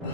What's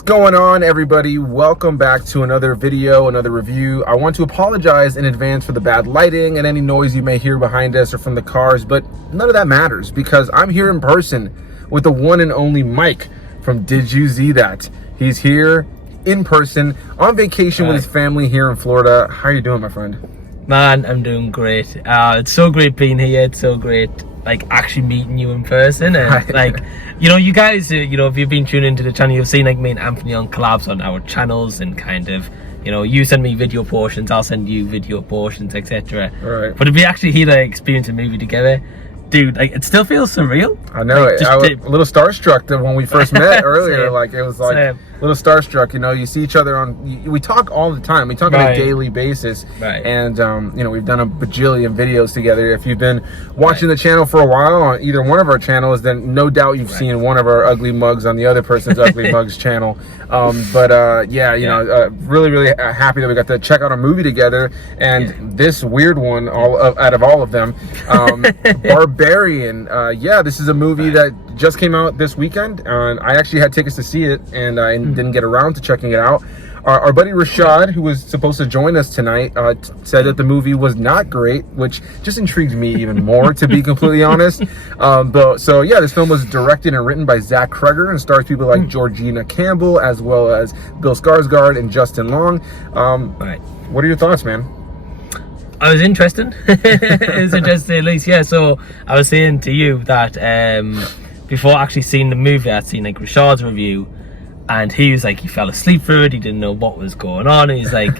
going on, everybody? Welcome back to another video, another review. I want to apologize in advance for the bad lighting and any noise you may hear behind us or from the cars, but none of that matters because I'm here in person with the one and only Mike from Did You See That? He's here in person on vacation with his family here in Florida. How are you doing, my friend? Man, I'm doing great. It's so great being here. It's so great, like, actually meeting you in person. And, like, you know, you guys, you know, if you've been tuning into the channel, you've seen, like, me and Anthony on collabs on our channels and kind of, you know, you send me video portions, I'll send you video portions, etc. Right. But if we actually hear the experience a movie together, dude, like, it still feels surreal. I know. Like, I was a little starstruck when we first met earlier. Same. Like, it was like Same. a little starstruck. You know, you see each other we talk all the time. We talk on a daily basis. Right. And, you know, we've done a bajillion videos together. If you've been watching the channel for a while on either one of our channels, then no doubt you've seen one of our ugly mugs on the other person's ugly mugs channel. Yeah, you know, really, really happy that we got to check out a movie together. And this weird one, out of all of them, Barbarian. Yeah, this is a movie that just came out this weekend, and I actually had tickets to see it, and I didn't get around to checking it out. Our buddy Rashad, who was supposed to join us tonight, said that the movie was not great, which just intrigued me even more, to be completely honest. So yeah, this film was directed and written by Cregger and stars people like Georgina Campbell, as well as Bill Skarsgård and Justin Long. What are your thoughts, man? I was interested. It's interesting, at least. Yeah, so I was saying to you that before actually seeing the movie, I'd seen like Rashad's review, and he was like, he fell asleep through it, he didn't know what was going on. And he's like,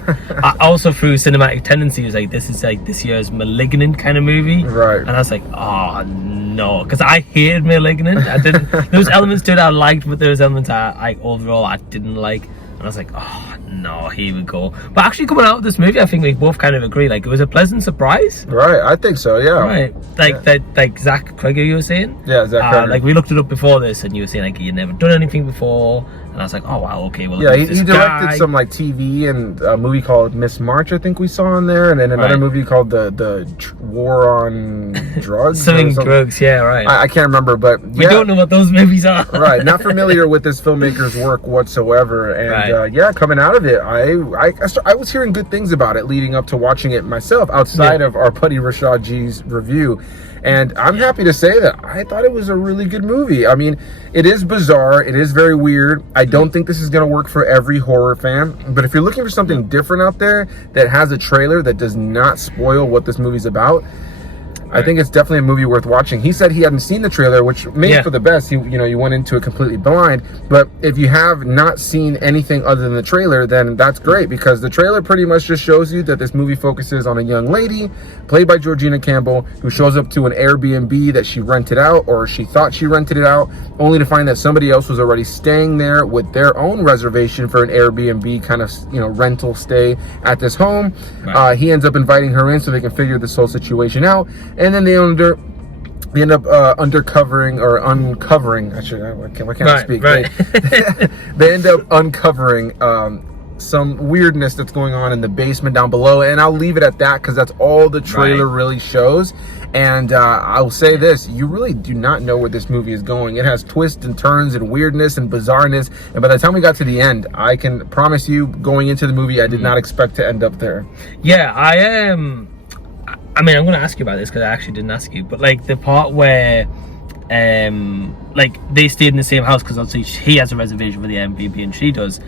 also through cinematic tendency, he was like, this is like this year's Malignant kind of movie. Right. And I was like, oh no, because I hated Malignant. I didn't, there was elements to it I liked, but there was elements overall I didn't like. And I was like, oh no, here we go. But actually coming out of this movie, I think we both kind of agree, like, it was a pleasant surprise. Right, I think so, yeah. Right, like that, like Cregger, you were saying? Yeah, Cregger. Like, we looked it up before this, and you were saying, like, you'd never done anything before. And I was like, oh wow, okay, well, yeah, he directed some like TV and a movie called Miss March, I think we saw on there, and then another movie called the War on Drugs. Something drugs, yeah, right. I can't remember, but we don't know what those movies are. Right, not familiar with this filmmaker's work whatsoever, and yeah, coming out of it, I was hearing good things about it leading up to watching it myself outside of our buddy Rashad G's review. And I'm happy to say that I thought it was a really good movie. I mean, it is bizarre. It is very weird. I don't think this is going to work for every horror fan. But if you're looking for something different out there that has a trailer that does not spoil what this movie's about, I think it's definitely a movie worth watching. He said he hadn't seen the trailer, which made for the best. You know, you went into it completely blind. But if you have not seen anything other than the trailer, then that's great, because the trailer pretty much just shows you that this movie focuses on a young lady played by Georgina Campbell who shows up to an Airbnb that she rented out, or she thought she rented it out, only to find that somebody else was already staying there with their own reservation for an Airbnb kind of, you know, rental stay at this home. He ends up inviting her in so they can figure this whole situation out. And then they end up uncovering. Actually, why can't I speak? Right. They end up uncovering some weirdness that's going on in the basement down below, and I'll leave it at that because that's all the trailer really shows. And I'll say this, you really do not know where this movie is going. It has twists and turns and weirdness and bizarreness, and by the time we got to the end, I can promise you, going into the movie, I did not expect to end up there. Yeah, I mean, I'm going to ask you about this because I actually didn't ask you, but like the part where like they stayed in the same house, because obviously he has a reservation for the Airbnb and she does.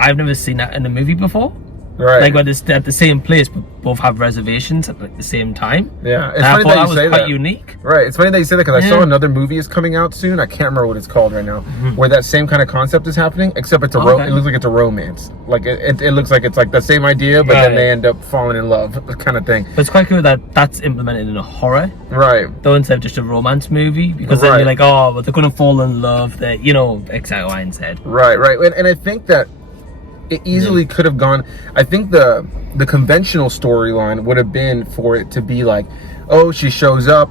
I've never seen that in a movie before. Right. Like, when they're at the same place, but both have reservations at like the same time. Yeah. It's funny that you say that. Quite unique. Right. It's funny that you say that, because I saw another movie is coming out soon. I can't remember what it's called right now, where that same kind of concept is happening, except it's it looks like it's a romance. Like it looks like it's like the same idea, but then they end up falling in love, kind of thing. But it's quite cool that that's implemented in a horror. Right. Though instead of just a romance movie, because then you're like, oh, but they're going to fall in love. That, you know, X, Y, and Z. Right. And I think that it easily could have gone. I think the conventional storyline would have been for it to be like, oh, she shows up,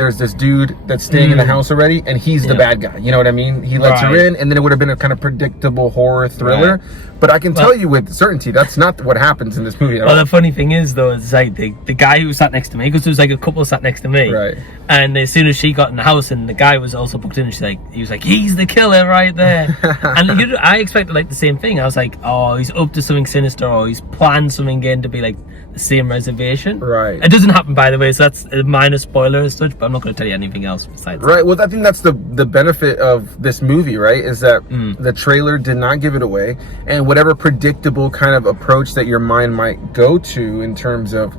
there's this dude that's staying in the house already, and he's the bad guy. You know what I mean? He lets her in, and then it would have been a kind of predictable horror thriller. Right. But I can tell you with certainty that's not what happens in this movie at all. The funny thing is, though, is like the guy who sat next to me, because there was like a couple sat next to me, right? And as soon as she got in the house, and the guy was also booked in, he was like, he's the killer right there. And I expected like the same thing. I was like, oh, he's up to something sinister, or he's planned something in to be like the same reservation. Right. It doesn't happen, by the way, so that's a minor spoiler as such, but I'm not going to tell you anything else besides that. Well, I think that's the benefit of this movie, right? Is that the trailer did not give it away, and whatever predictable kind of approach that your mind might go to in terms of,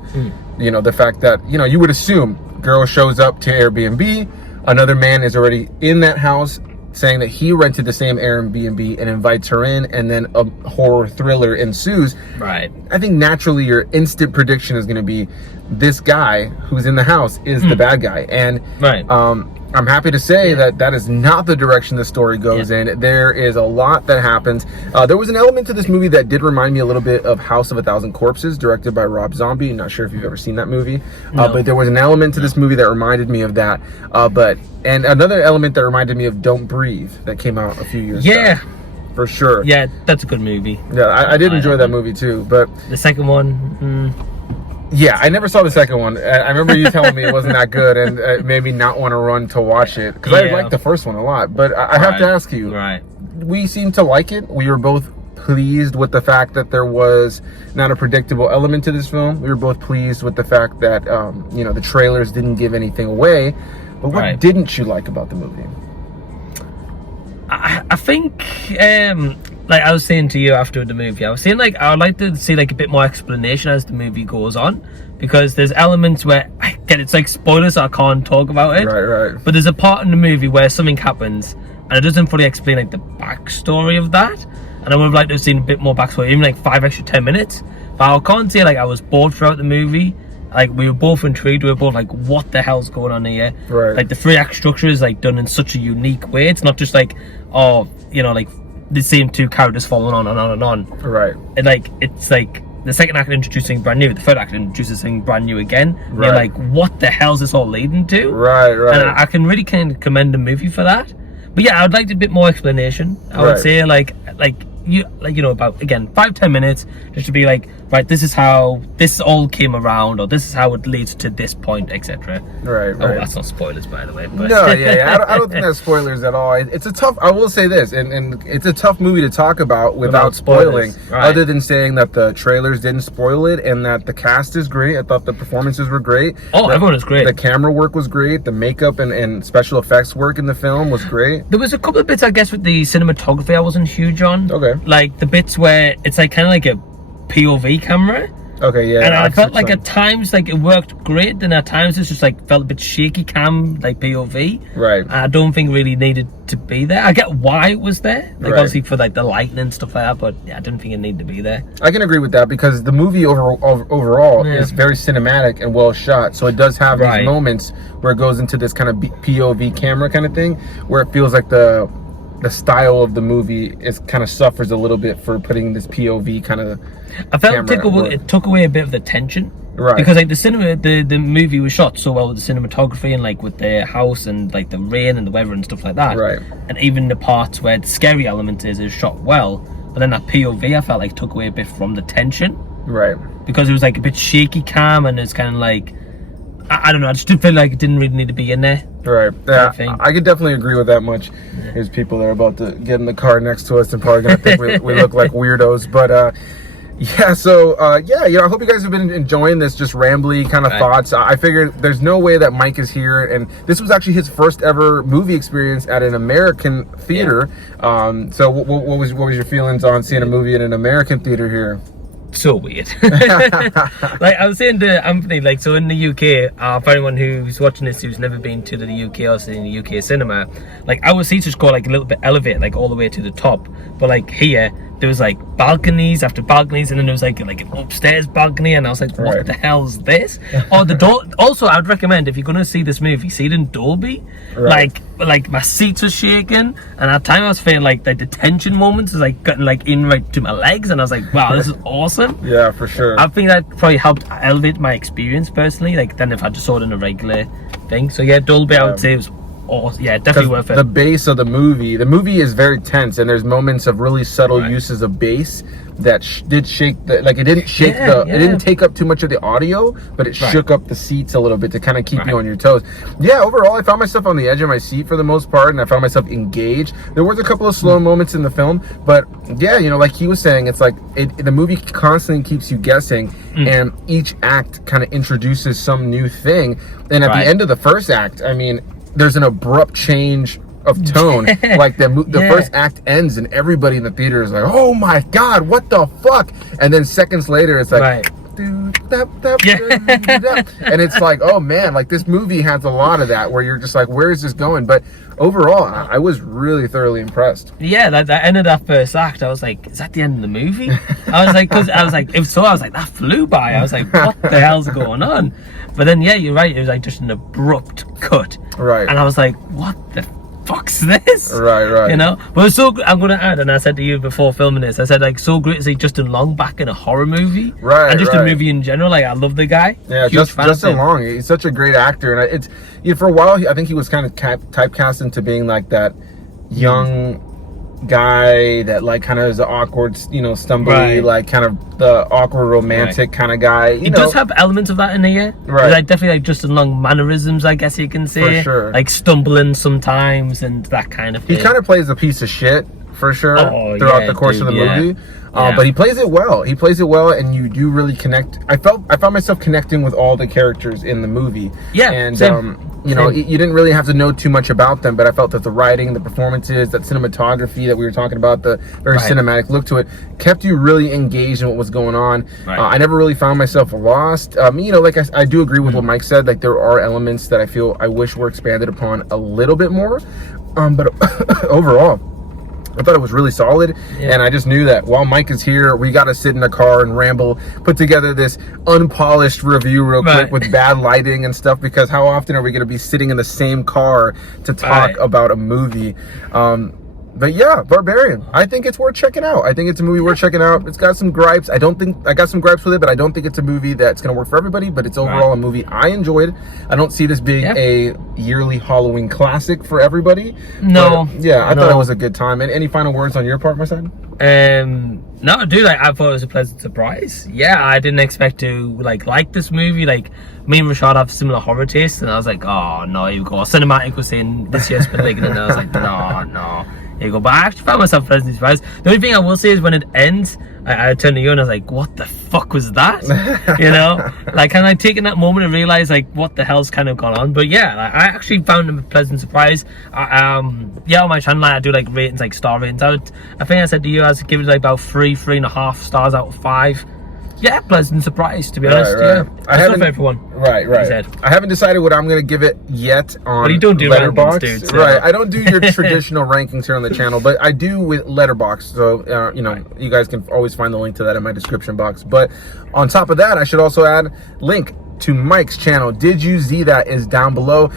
you know, the fact that, you know, you would assume girl shows up to Airbnb, another man is already in that house saying that he rented the same Airbnb and invites her in, and then a horror thriller ensues. Right. I think naturally your instant prediction is going to be this guy who's in the house is the bad guy. And I'm happy to say that is not the direction the story goes in. There is a lot that happens. There was an element to this movie that did remind me a little bit of House of a Thousand Corpses, directed by Rob Zombie. Not sure if you've ever seen that movie, but there was an element to this movie that reminded me of that. And another element that reminded me of Don't Breathe that came out a few years back. For sure. Yeah, that's a good movie. Yeah, I did enjoy that movie too. But the second one... Yeah, I never saw the second one. I remember you telling me it wasn't that good, and it made me not want to run to watch it, because I liked the first one a lot. But I have to ask you, we seem to like it. We were both pleased with the fact that there was not a predictable element to this film. We were both pleased with the fact that you know, the trailers didn't give anything away. But what didn't you like about the movie? I think, like I was saying to you after the movie, I was saying like I would like to see like a bit more explanation as the movie goes on, because there's elements where I get it's like spoilers, so I can't talk about it. Right. But there's a part in the movie where something happens and it doesn't fully explain like the backstory of that, and I would have liked to have seen a bit more backstory, even like 5 extra 10 minutes. But I can't say like I was bored throughout the movie. Like, we were both intrigued. We were both like, what the hell's going on here? Right. Like, the 3-act structure is like done in such a unique way. It's not just like, oh, you know, like the same 2 characters following on and on and on. Right. And like, it's like the second act introducing brand new, the third act introduces something brand new again. Right. And you're like, what the hell's this all leading to? Right. And I can really kind of commend the movie for that. But yeah, I would like a bit more explanation. I would say like you know, about again 5-10 minutes just to be like, right, this is how this all came around, or this is how it leads to this point, etc. Right. Oh, that's not spoilers, by the way. But. No, I don't think that's spoilers at all. It's a tough. I will say this, and it's a tough movie to talk about without spoiling. Other than saying that the trailers didn't spoil it, and that the cast is great. I thought the performances were great. Everyone is great. The camera work was great. The makeup and special effects work in the film was great. There was a couple of bits, I guess, with the cinematography I wasn't huge on. Okay. Like the bits where it's like kind of like a POV camera. Okay, yeah. And I felt like at times like it worked great, then at times it's just like felt a bit shaky cam, like POV. Right. I don't think really needed to be there. I get why it was there, like obviously for like the lighting and stuff like that, but yeah, I didn't think it needed to be there. I can agree with that, because the movie overall is very cinematic and well shot, so it does have these moments where it goes into this kind of POV camera kind of thing, where it feels like the style of the movie is kind of suffers a little bit for putting this POV kind of. I felt it took away a bit of the tension, right? Because like the movie was shot so well with the cinematography and like with the house and like the rain and the weather and stuff like that, right? And even the parts where the scary element is shot well, but then that POV I felt like took away a bit from the tension, right? Because it was like a bit shaky cam, and it's kind of like. I don't know, I just didn't feel like it didn't really need to be in there. Right. Yeah, I could definitely agree with that much. There's people that are about to get in the car next to us and probably going to think we look like weirdos. But, yeah, so, yeah, you know, I hope you guys have been enjoying this just rambly kind of thoughts. I figured there's no way that Mike is here. And this was actually his first ever movie experience at an American theater. Yeah. So what was your feelings on seeing a movie in an American theater here? So weird. Like I was saying to Anthony, like, so in the UK, for anyone who's watching this who's never been to the UK or seen the UK cinema, like our seats just go like a little bit elevated, like all the way to the top. But like here, there was like balconies after balconies, and then there was like an upstairs balcony, and I was like, what the hell's this? Or the door. Also, I'd recommend if you're gonna see this movie, see it in Dolby. Like like my seats were shaking, and at times I was feeling like the tension moments was like getting like in right to my legs, and I was like, wow, this is awesome. Yeah, for sure. I think that probably helped elevate my experience personally, like than if I just saw it in a regular thing. So yeah, Dolby, I would say, was awesome. Yeah, definitely worth it. The bass of the movie is very tense, and there's moments of really subtle uses of bass that did shake it didn't shake it didn't take up too much of the audio, but it shook up the seats a little bit to kind of keep you on your toes. Yeah, overall I found myself on the edge of my seat for the most part, and I found myself engaged. There was a couple of slow moments in the film, but yeah, you know, like he was saying, it's like the movie constantly keeps you guessing, and each act kind of introduces some new thing, and at the end of the first act, I mean, there's an abrupt change of tone. Like the first act ends and everybody in the theater is like, oh my god, what the fuck, and then seconds later it's like and it's like, oh man, like this movie has a lot of that where you're just like, where is this going? But overall I was really thoroughly impressed. Yeah, that end of that first act, I was like, is that the end of the movie? I was like, because I was like, if so, I was like, that flew by. I was like, what the hell's going on? But then yeah, you're right, it was like just an abrupt cut, and I was like, what the fuck's this? Right. You know, but it's so. I'm gonna add, and I said to you before filming this, I said like, so great to see Justin Long back in a horror movie, and just a movie in general. Like, I love the guy. Yeah, Justin Long, he's such a great actor, and it's for a while I think he was kind of typecast into being like that young guy that like kind of is an awkward, you know, stumbly, like kind of the awkward romantic kind of guy. He does have elements of that in here. Like definitely like Justin Long mannerisms, I guess you can say. For sure. Like stumbling sometimes and that kind of thing. He kind of plays a piece of shit for sure throughout the course of the movie. But he plays it well. He plays it well, and you do really connect. I found myself connecting with all the characters in the movie. Yeah, and you know, you didn't really have to know too much about them, but I felt that the writing, the performances, that cinematography that we were talking about, the very cinematic look to it, kept you really engaged in what was going on. I never really found myself lost. You know, like I do agree with what Mike said. Like, there are elements that I wish were expanded upon a little bit more. But overall, I thought it was really solid, and I just knew that while Mike is here, we got to sit in the car and ramble, put together this unpolished review real quick with bad lighting and stuff, because how often are we going to be sitting in the same car to talk about a movie? But yeah, Barbarian, I think it's worth checking out. I think it's a movie worth checking out. It's got some gripes. I got some gripes with it, but I don't think it's a movie that's going to work for everybody, but it's overall a movie I enjoyed. I don't see this being a yearly Halloween classic for everybody. No. But yeah, I thought it was a good time. And any final words on your part, my side? No, dude, I thought it was a pleasant surprise. Yeah, I didn't expect to like this movie. Like, me and Rashad have similar horror tastes, and I was like, oh no, here we go. Cinematic was saying this year's been like, and I was like, no. Here you go. But I actually found myself pleasantly surprised. The only thing I will say is when it ends, I turned to you and I was like, what the fuck was that? You know? Like, kind of taking that moment and realize like what the hell's kind of gone on. But yeah, I actually found it a pleasant surprise. On my channel I do like ratings, like star ratings. I think I said to you I was giving it like about 3.5 stars out of 5. Yeah, pleasant surprise, to be honest. Yeah, I haven't for everyone. Right. I haven't decided what I'm gonna give it yet on you don't do Letterboxd. Rankings, dude, right, I don't do your traditional rankings here on the channel, but I do with Letterboxd. So you know, you guys can always find the link to that in my description box. But on top of that, I should also add link to Mike's channel. Did you see that is down below.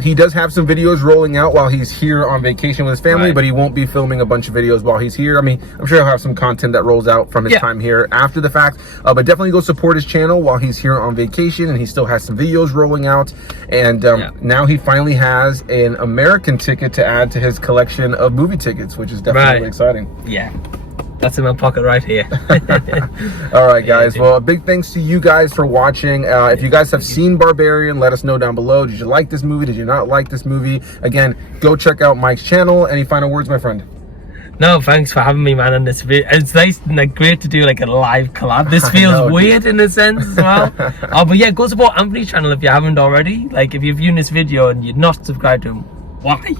He does have some videos rolling out while he's here on vacation with his family, but he won't be filming a bunch of videos while he's here. I mean, I'm sure he'll have some content that rolls out from his time here after the fact, but definitely go support his channel while he's here on vacation, and he still has some videos rolling out. And now he finally has an American ticket to add to his collection of movie tickets, which is definitely really exciting. Yeah, that's in my pocket right here. All right, guys. Well, a big thanks to you guys for watching. If you guys have seen Barbarian, let us know down below. Did you like this movie? Did you not like this movie? Again, go check out Mike's channel. Any final words, my friend? No, thanks for having me, man, on this video. It's nice and like great to do like a live collab. This feels weird in a sense as well. But yeah, go support Anthony's channel if you haven't already. Like, if you're viewing this video and you're not subscribed to him, why?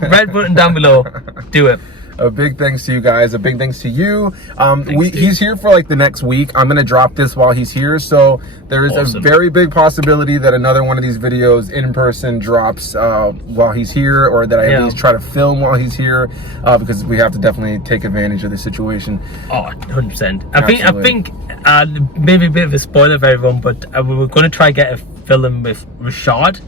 Red button down below. Do it. A big thanks to you guys. A big thanks to you. He's here for like the next week. I'm going to drop this while he's here. So there is a very big possibility that another one of these videos in person drops while he's here, or that I at least try to film while he's here, because we have to definitely take advantage of the situation. Oh, 100%. I think maybe a bit of a spoiler for everyone, but we were going to try to get a film with Rashad.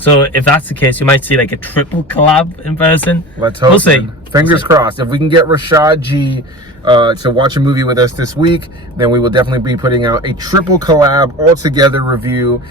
So if that's the case, you might see like a triple collab in person. Let's hope. We'll see. Fingers crossed. If we can get Rashad G to watch a movie with us this week, then we will definitely be putting out a triple collab all together review,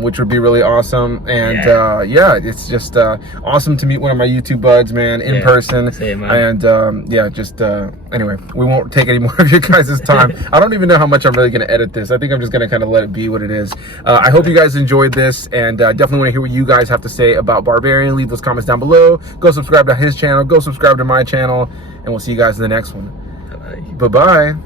which would be really awesome. And yeah, it's just awesome to meet one of my YouTube buds, man, in person. Same, man. And yeah, just anyway, we won't take any more of your guys' time. I don't even know how much I'm really going to edit this. I think I'm just going to kind of let it be what it is. I hope you guys enjoyed this, and definitely want to hear what you guys have to say about Barbarian. Leave those comments down below. Go subscribe to his channel. Go subscribe to my channel, and we'll see you guys in the next one. Bye-bye.